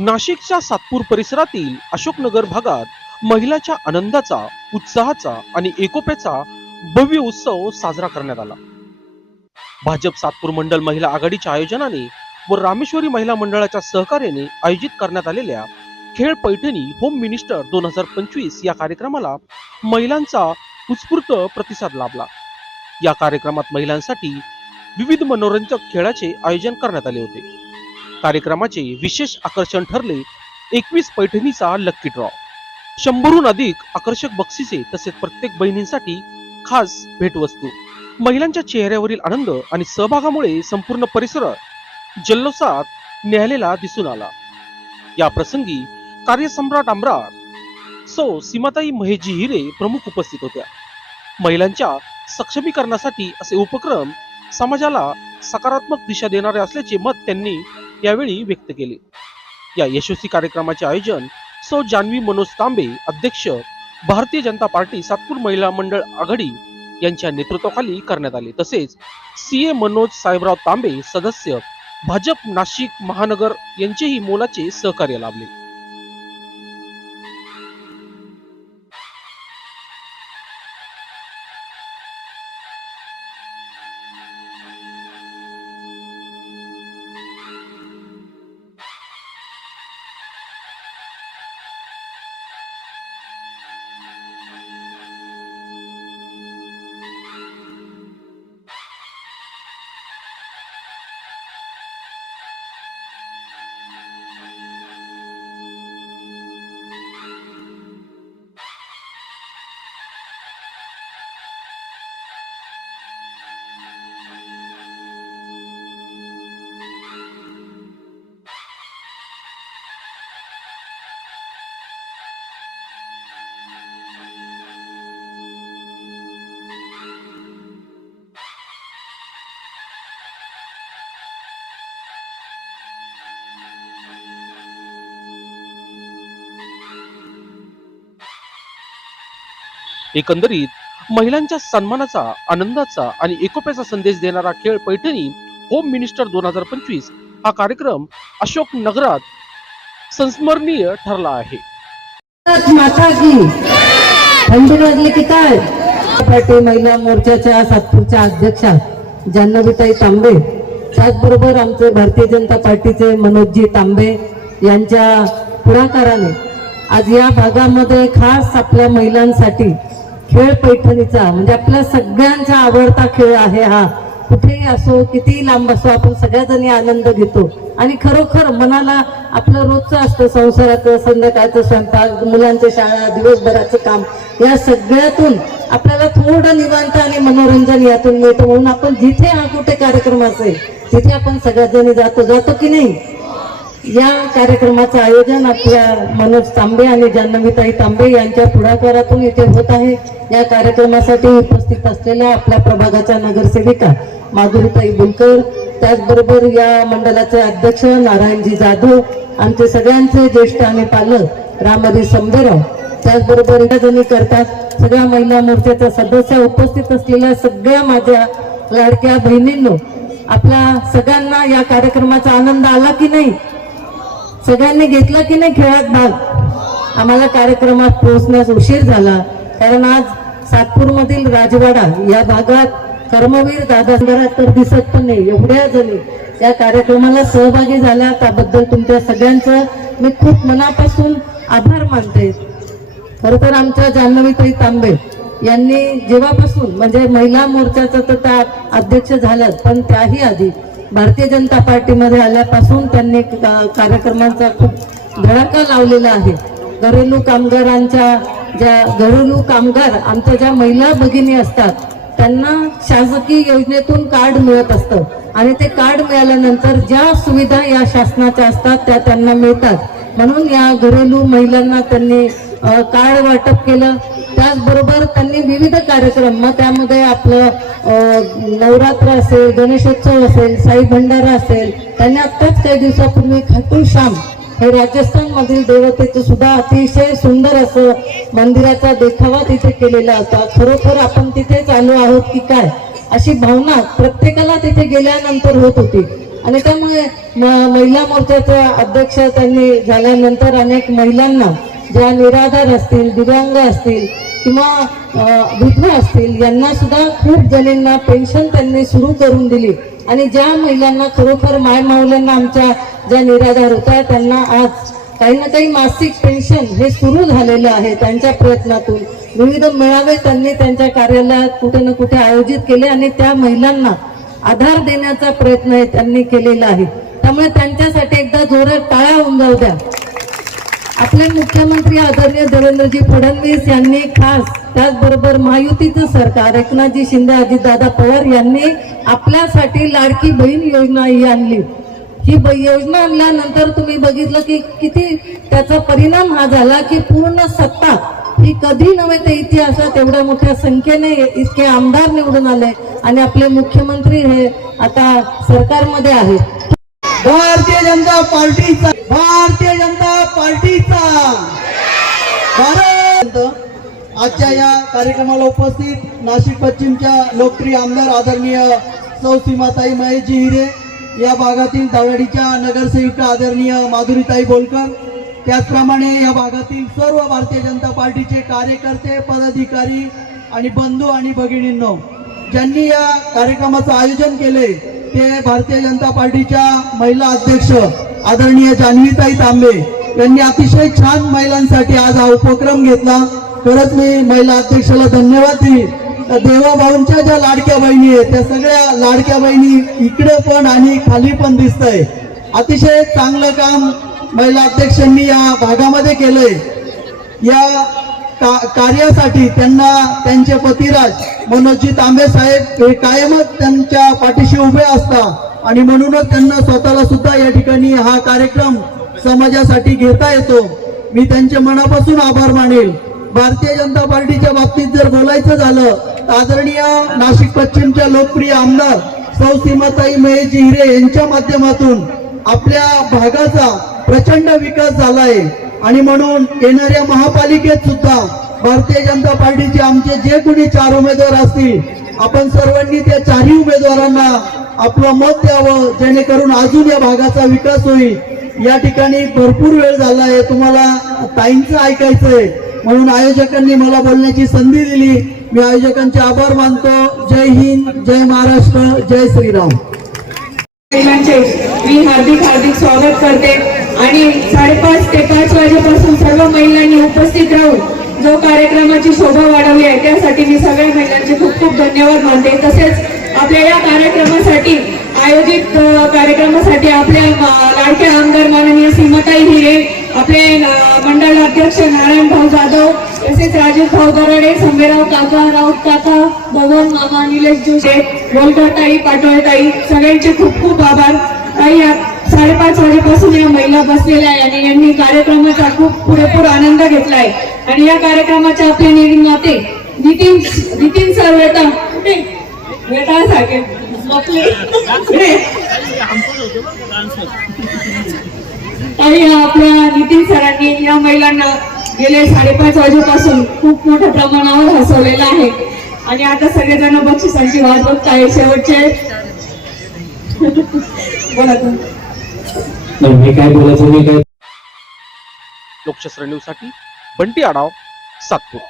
नाशिकच्या सातपूर परिसरातील अशोकनगर भागात महिलांच्या आनंदाचा, उत्साहाचा आणि एकोप्याचा भव्य उत्सव साजरा करण्यात आला. भाजप सातपूर मंडल महिला आघाडीच्या आयोजनाने व रामेश्वरी महिला मंडळाच्या सहकार्याने आयोजित करण्यात आलेल्या खेळ पैठणी होम मिनिस्टर 2025 या कार्यक्रमाला महिलांचा उत्स्फूर्त प्रतिसाद लाभला. या कार्यक्रमात महिलांसाठी विविध मनोरंजक खेळाचे आयोजन करण्यात आले होते. कार्यक्रमाचे विशेष आकर्षण ठरले 21 पैठणीचा लक्की ड्रॉ, 100हून अधिक आकर्षक बक्षिसे तसेच प्रत्येक बहिणींसाठी खास भेटवस्तू. महिलांच्या चेहऱ्यावरील आनंद आणि सहभागामुळे संपूर्ण परिसर जल्लोषात न्याहाळलेला दिसून आला. या प्रसंगी कार्यसम्राट आमदार सौ सीमाताई महेशजी हिरे प्रमुख उपस्थित होत्या. महिलांच्या सक्षमीकरणासाठी असे उपक्रम समाजाला सकारात्मक दिशा देणारे असल्याचे मत त्यांनी यावेळी व्यक्त केले. या यशस्वी कार्यक्रमाचे आयोजन सौ जानवी मनोज तांबे, अध्यक्ष भारतीय जनता पार्टी सातपूर महिला मंडळ आघाडी यांच्या नेतृत्वाखाली करण्यात आले. तसेच सीए मनोज साहेबराव तांबे, सदस्य भाजप नाशिक महानगर यांचेही मोलाचे सहकार्य लाभले. एकंदरीत महिलांच्या सन्मानाचा, आनंदाचा आणि एकोप्याचा संदेश देणारा खेळ पैठणी होम मिनिस्टर 2025 हा कार्यक्रम अशोक नगरात संस्मरणीय ठरला आहे. माता की थंडी वाजली की काय? पार्टी महिला मोर्चाच्या सातपूरच्या अध्यक्षा जान्हवीताई तांबे, त्याचबरोबर आमचे भारतीय जनता पार्टीचे मनोजजी तांबे यांच्या पुढाकाराने आज या भागामध्ये खास आपल्या महिलांसाठी खेळ पैठणीचा, म्हणजे आपल्या सगळ्यांचा आवडता खेळ आहे हा. कुठेही असो, कितीही लांब असो, आपण सगळ्याजणी आनंद घेतो. आणि खरोखर मनाला आपलं रोजचं असतं, संसाराचं, संध्याकाळचं स्वयंपाक, मुलांच्या शाळा, दिवसभराचं काम, या सगळ्यातून आपल्याला थोडं निवांत आणि मनोरंजन यातून मिळतं. म्हणून आपण जिथे हा कुठे कार्यक्रम असेल तिथे आपण सगळ्याजणी जातो की नाही. या कार्यक्रमाचं आयोजन आपल्या मनोज तांबे आणि जान्हवीताई तांबे यांच्या पुढाकारातून इथे होत आहे. या कार्यक्रमासाठी उपस्थित असलेल्या आपल्या प्रभागाच्या नगरसेविका माधुरीताई बुलकर, त्याचबरोबर या मंडळाचे अध्यक्ष नारायणजी जाधव, आमचे सगळ्यांचे ज्येष्ठ आणि पालक रामहरी संभेराव, त्याचबरोबर जणी करतात सगळ्या महिला मोर्चाच्या सदस्य, उपस्थित असलेल्या सगळ्या माझ्या लाडक्या बहिणींनो, आपल्या सगळ्यांना या कार्यक्रमाचा आनंद आला की नाही? सगळ्यांनी घेतला की नाही खेळात भाग? आम्हाला कार्यक्रमात पोहोचण्यास उशीर झाला, कारण आज सातपूर मधील राजवाडा या भागात कर्मवीर दादा तर दिसत पण नाही, एवढ्या जणी या कार्यक्रमाला सहभागी झाल्या. त्याबद्दल तुमच्या सगळ्यांचं मी खूप मनापासून आभार मानते. खरं तर आमच्या जान्हवीताई तांबे यांनी जेव्हापासून, म्हणजे महिला मोर्चाचं तर त्या अध्यक्ष झाल्यात, पण त्याही आधी भारतीय जनता पार्टीमध्ये आल्यापासून त्यांनी कार्यक्रमांचा खूप धडाका लावलेला आहे. घरेलू कामगारांच्या घरेलू कामगार आमच्या ज्या महिला भगिनी असतात त्यांना शासकीय योजनेतून कार्ड मिळत असतं, आणि ते कार्ड मिळाल्यानंतर ज्या सुविधा या शासनाच्या असतात त्या त्यांना मिळतात. म्हणून या घरेलू महिलांना त्यांनी कार्ड वाटप केलं. त्याचबरोबर त्यांनी विविध कार्यक्रम, मग त्यामध्ये आपलं नवरात्र असेल, गणेशोत्सव असेल, साई भंडारा असेल, त्यांनी आत्ताच काही दिवसापूर्वी खाटू श्याम हे राजस्थान मधील देवतेचे सुद्धा अतिशय सुंदर असं मंदिराचा देखावा तिथे केलेला होता. खरोखर आपण तिथेच आलो आहोत की काय अशी भावना प्रत्येकाला तिथे गेल्यानंतर होत होती. आणि त्यामुळे महिला मोर्चाच्या अध्यक्ष त्यांनी झाल्यानंतर अनेक महिलांना ज्या निराधार असतील, दिव्यांग असतील किंवा विधवा असतील यांना सुद्धा खूप जणींना पेन्शन त्यांनी सुरू करून दिली. आणि ज्या महिलांना खरोखर मायमाऊल्यांना आमच्या ज्या निराधार होत्या त्यांना आज काही ना काही मासिक पेन्शन हे सुरू झालेलं आहे. त्यांच्या प्रयत्नातून विविध मेळावे त्यांनी त्यांच्या कार्यालयात कुठे ना कुठे आयोजित केले आणि त्या महिलांना आधार देण्याचा प्रयत्न त्यांनी केलेला आहे. त्यामुळे त्यांच्यासाठी एकदा जोरात टाळ्या होऊन जाऊ द्या. आपले मुख्यमंत्री आदरणीय देवेंद्रजी फडणवीस यांनी खास, त्याचबरोबर महायुतीचं सरकार एकनाथजी शिंदे, अजितदादा पवार यांनी आपल्यासाठी लाडकी बहीण योजना ही आणली. ही योजना आणल्यानंतर तुम्ही बघितलं की किती त्याचा परिणाम हा झाला की पूर्ण सत्ता ही कधी नव्हे ते इतिहासात एवढ्या मोठ्या संख्येने इतके आमदार निवडून आले आणि आपले मुख्यमंत्री हे आता सरकारमध्ये आहेत. भारतीय जनता पार्टीचा, भारतीय जनता पार्टीचा भारत. आजच्या या कार्यक्रमाला उपस्थित नाशिक पश्चिमच्या लोकप्रिय आमदार आदरणीय सौ सीमाताई महेशजी हिरे, या भागातील दावडीच्या नगरसेविका आदरणीय माधुरीताई बोलकर, त्याचप्रमाणे या भागातील सर्व भारतीय जनता पार्टीचे कार्यकर्ते, पदाधिकारी आणि बंधू आणि भगिनींनो, ज्यांनी या कार्यक्रमाचं आयोजन केले ते भारतीय जनता पार्टीच्या महिला अध्यक्ष आदरणीय जान्हवीताई तांबे यांनी अतिशय छान महिलांसाठी आज हा उपक्रम घेतला. खरंच मी महिला अध्यक्षाला धन्यवाद देईन. देवाभाऊंच्या ज्या लाडक्या बहिणी आहेत त्या सगळ्या लाडक्या बहिणी इकडे पण आणि खाली पण दिसतंय. अतिशय चांगलं काम महिला अध्यक्षांनी या भागामध्ये केलंय. या कार्यासाठी त्यांना त्यांचे पतिराज मनोजजी तांबे साहेब हे कायमच त्यांच्या पाठीशी उभे असतात आणि म्हणूनच त्यांना स्वतःला सुद्धा या ठिकाणी हा कार्यक्रम समाजासाठी घेता येतो. मी त्यांचे मनापासून आभार मानेल. भारतीय जनता पार्टीच्या बाबतीत जर बोलायचं झालं तर आदरणीय नाशिक पश्चिमच्या लोकप्रिय आमदार सौ सीमाताई महेशजी हिरे यांच्या माध्यमातून आपल्या भागाचा प्रचंड विकास झालाय आणि म्हणून येणाऱ्या महापालिकेत सुद्धा भारतीय जनता पार्टीचे आमचे जे कोणी 4 उमेदवार असतील आपण सर्वांनी त्या 4ही उमेदवारांना आपलं मत द्यावं, जेणेकरून अजून या भागाचा विकास होईल. या ठिकाणी भरपूर वेळ झाला आहे, तुम्हाला ताईंचं ऐकायचंय म्हणून आयोजकांनी मला बोलण्याची संधी दिली. मी आयोजकांचे आभार मानतो. जय हिंद, जय महाराष्ट्र, जय श्रीराम. मी हार्दिक स्वागत करते आणि 5:30 ते 5 वाजेपासून सर्व महिलांनी उपस्थित राहून जो कार्यक्रमाची शोभा वाढवली आहे त्यासाठी मी सगळ्या महिलांचे खूप खूप धन्यवाद मानते. तसेच आपल्या या कार्यक्रमासाठी आयोजित कार्यक्रमासाठी आपल्या लाडक्या आमदार माननीय सीमाताई हिरे, आपले मंडळ अध्यक्ष नारायण भाऊ जाधव, तसेच राजेश भाऊ दराडे, संभेराव काका, राऊत काका, भगवान मामा, निलेश जोशी, बोलकर ताई, पाटोळे ताई, सगळ्यांचे खूप खूप आभार. ताई 5:30 वाजेपासून या महिला बसलेल्या आहे आणि यांनी कार्यक्रमाचा खूप पुरेपूर आनंद घेतलाय. आणि या कार्यक्रमाचे आपले निर्माते नितीन सर वेटा सारखे आपल्या नितीन सरांनी या महिलांना गेले 5:30 वाजेपासून खूप मोठ्या प्रमाणावर हसवलेलं आहे आणि आता सगळेजण बक्षिसांची वाट बघताय. शेवटचे बोला मी काय बोलायचं मी काय. लोकशास्त्र न्यूज साठी बंटी आढाव, सातपूर.